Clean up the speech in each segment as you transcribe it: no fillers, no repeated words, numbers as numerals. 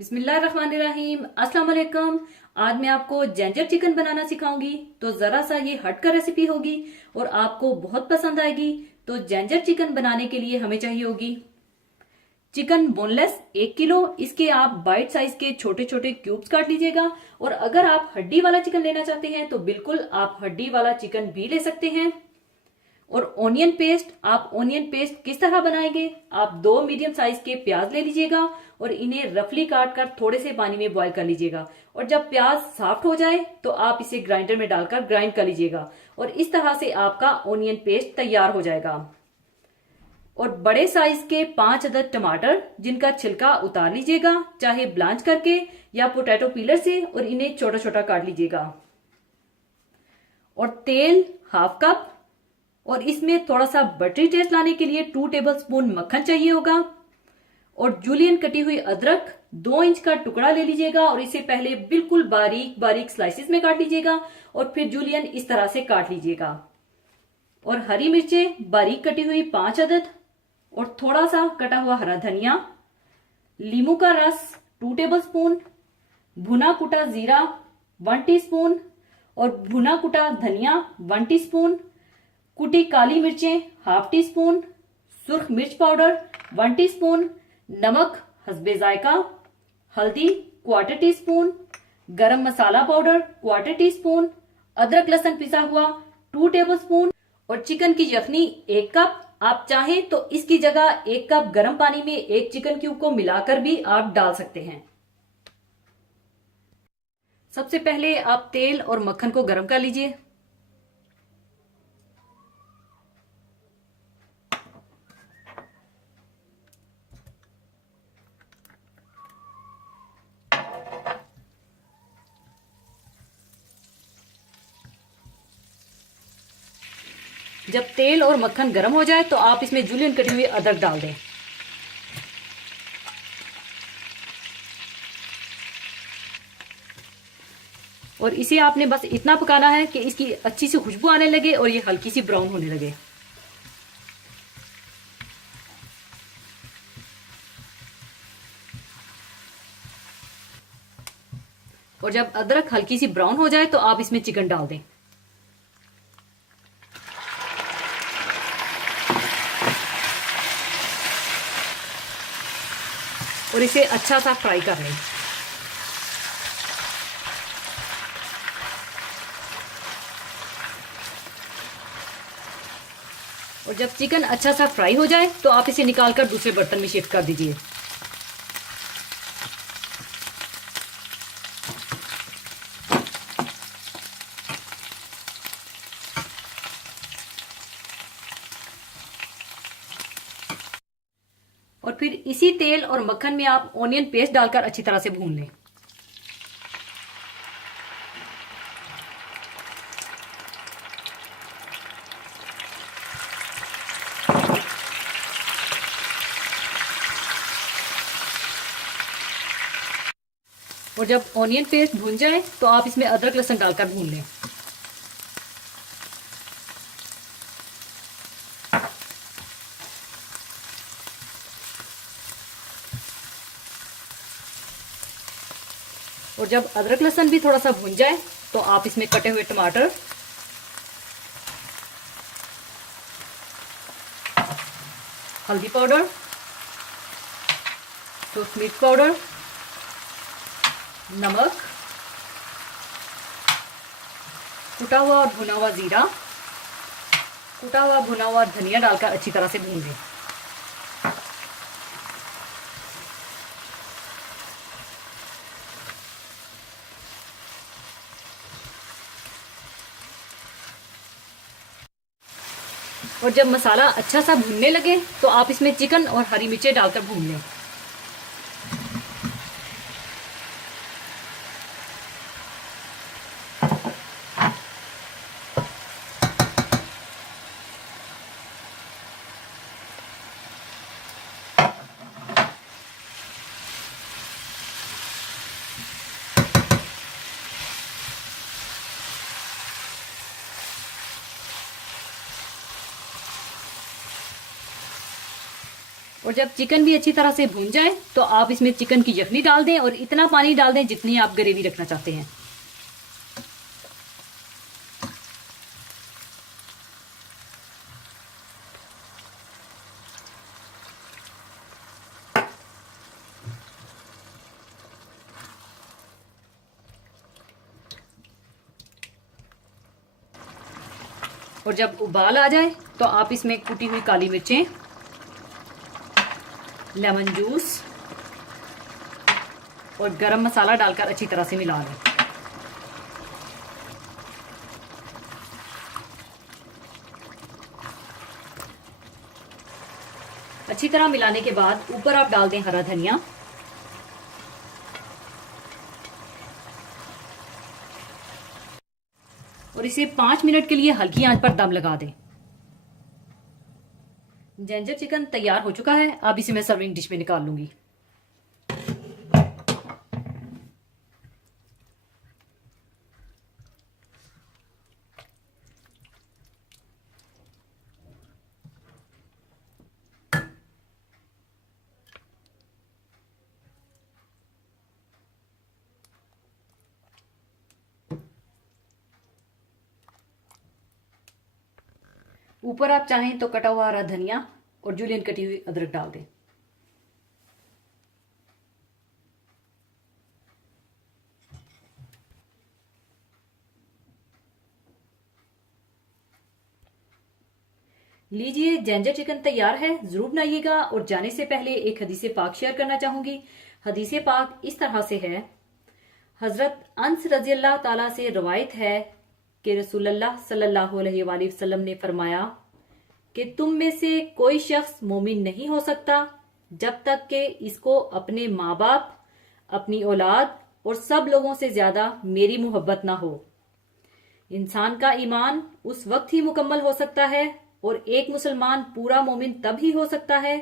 बिस्मिल्लाहिर्रहमानिर्रहीम। अस्सलाम वालेकुम। आज मैं आपको जिंजर चिकन बनाना सिखाऊंगी। तो जरा सा ये हटकर रेसिपी होगी और आपको बहुत पसंद आएगी। तो जिंजर चिकन बनाने के लिए हमें चाहिए होगी चिकन बोनलेस 1 किलो। इसके आप बाइट साइज के छोटे छोटे क्यूब्स काट लीजिएगा। और अगर आप हड्डी वाला चिकन लेना चाहते हैं तो बिल्कुल आप हड्डी वाला चिकन भी ले सकते हैं। और ऑनियन पेस्ट, आप ऑनियन पेस्ट किस तरह बनाएंगे, आप 2 मीडियम साइज के प्याज ले लीजिएगा और इन्हें रफली काट कर थोड़े से पानी में बॉईल कर लीजिएगा। और जब प्याज सॉफ्ट हो जाए तो आप इसे ग्राइंडर में डालकर ग्राइंड कर लीजिएगा और इस तरह से आपका ऑनियन पेस्ट तैयार हो जाएगा। और बड़े साइज के 5 अदद टमाटर जिनका छिलका उतार लीजिएगा, चाहे ब्लांच करके या पोटैटो पीलर से, और इन्हें छोटा छोटा काट लीजिएगा। और तेल 1/2 कप, और इसमें थोड़ा सा बटरी टेस्ट लाने के लिए 2 टेबलस्पून मक्खन चाहिए होगा। और जूलियन कटी हुई अदरक 2 इंच का टुकड़ा ले लीजिएगा और इसे पहले बिल्कुल बारीक बारीक स्लाइसिस में काट लीजिएगा और फिर जूलियन इस तरह से काट लीजिएगा। और हरी मिर्चें बारीक कटी हुई 5 अदद, और थोड़ा सा कटा हुआ हरा धनिया, लीमू का रस 2 टेबलस्पून, भुना कुटा जीरा 1 टीस्पून, और भुना कुटा धनिया 1 टीस्पून, कुटी काली मिर्चें 1/2 टीस्पून, सुर्ख मिर्च पाउडर 1 टीस्पून, नमक हस्बे जायका, हल्दी 1/4 टीस्पून, गरम मसाला पाउडर 1/4 टीस्पून, अदरक लहसुन पिसा हुआ 2 टेबलस्पून, और चिकन की यखनी 1 कप। आप चाहें तो इसकी जगह 1 कप गर्म पानी में 1 चिकन क्यूब को मिलाकर भी आप डाल सकते हैं। सबसे पहले आप तेल और मक्खन को गर्म कर लीजिए। जब तेल और मक्खन गर्म हो जाए तो आप इसमें जूलियन कटी हुई अदरक डाल दें। और इसे आपने बस इतना पकाना है कि इसकी अच्छी सी खुशबू आने लगे और ये हल्की सी ब्राउन होने लगे। और जब अदरक हल्की सी ब्राउन हो जाए तो आप इसमें चिकन डाल दें। और इसे अच्छा सा फ्राई कर लें। और जब चिकन अच्छा सा फ्राई हो जाए तो आप इसे निकालकर दूसरे बर्तन में शिफ्ट कर दीजिए। और फिर इसी तेल और मक्खन में आप ऑनियन पेस्ट डालकर अच्छी तरह से भून लें। और जब ऑनियन पेस्ट भून जाए तो आप इसमें अदरक लहसुन डालकर भून लें। और जब अदरक लहसुन भी थोड़ा सा भून जाए तो आप इसमें कटे हुए टमाटर, हल्दी पाउडर, सूर्ख मिर्च पाउडर, नमक, कुटा हुआ और भुना हुआ जीरा, कुटा हुआ भुना हुआ धनिया डालकर अच्छी तरह से भून लें। और जब मसाला अच्छा सा भूनने लगे तो आप इसमें चिकन और हरी मिर्चें डालकर भून लें। और जब चिकन भी अच्छी तरह से भून जाए तो आप इसमें चिकन की यखनी डाल दें और इतना पानी डाल दें जितनी आप ग्रेवी रखना चाहते हैं। और जब उबाल आ जाए तो आप इसमें कुटी हुई काली मिर्चें, लेमन जूस और गरम मसाला डालकर अच्छी तरह से मिला लें। अच्छी तरह मिलाने के बाद ऊपर आप डाल दें हरा धनिया और इसे 5 मिनट के लिए हल्की आंच पर दम लगा दें। जिंजर चिकन तैयार हो चुका है। अब इसे मैं सर्विंग डिश में निकाल लूंगी। ऊपर आप चाहें तो कटा हुआ हरा धनिया और जूलियन कटी हुई अदरक डाल दें। लीजिए, जिंजर चिकन तैयार है। जरूर बनाइएगा। और जाने से पहले एक हदीसे पाक शेयर करना चाहूंगी। हदीसे पाक इस तरह से है। हजरत अनस रजी अल्लाह ताला से रवायत है कि रसूलुल्लाह सल्लल्लाहु अलैहि वसल्लम ने फरमाया कि तुम में से कोई शख्स मोमिन नहीं हो सकता जब तक कि इसको अपने माँ बाप, अपनी औलाद और सब लोगों से ज्यादा मेरी मोहब्बत ना हो। इंसान का ईमान उस वक्त ही मुकम्मल हो सकता है और एक मुसलमान पूरा मोमिन तब ही हो सकता है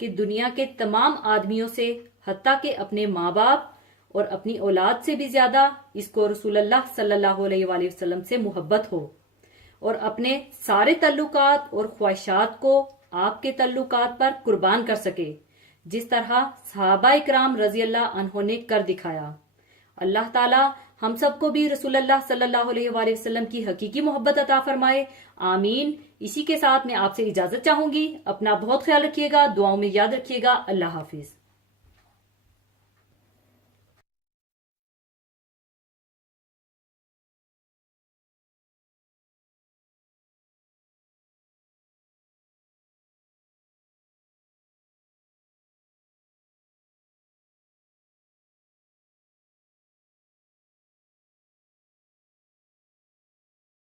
कि दुनिया के तमाम आदमियों से, हत्ता के अपने माँ बाप और अपनी औलाद से भी ज्यादा इसको रसूलुल्लाह सल्लल्लाहु अलैहि वसल्लम से मोहब्बत हो और अपने सारे तल्लुकात और ख्वाहिशात को आपके तल्लुकात पर कुर्बान कर सके, जिस तरह सहाबा इकराम रजी अल्लाह अन्हों ने कर दिखाया। अल्लाह ताला हम सबको भी रसूलुल्लाह सल्लल्लाहु अलैहि वसल्लम की हकीकी मोहब्बत अता फरमाए। आमीन। इसी के साथ मैं आपसे इजाजत चाहूंगी। अपना बहुत ख्याल रखिएगा, दुआओं में याद रखिएगा। अल्लाह हाफिज।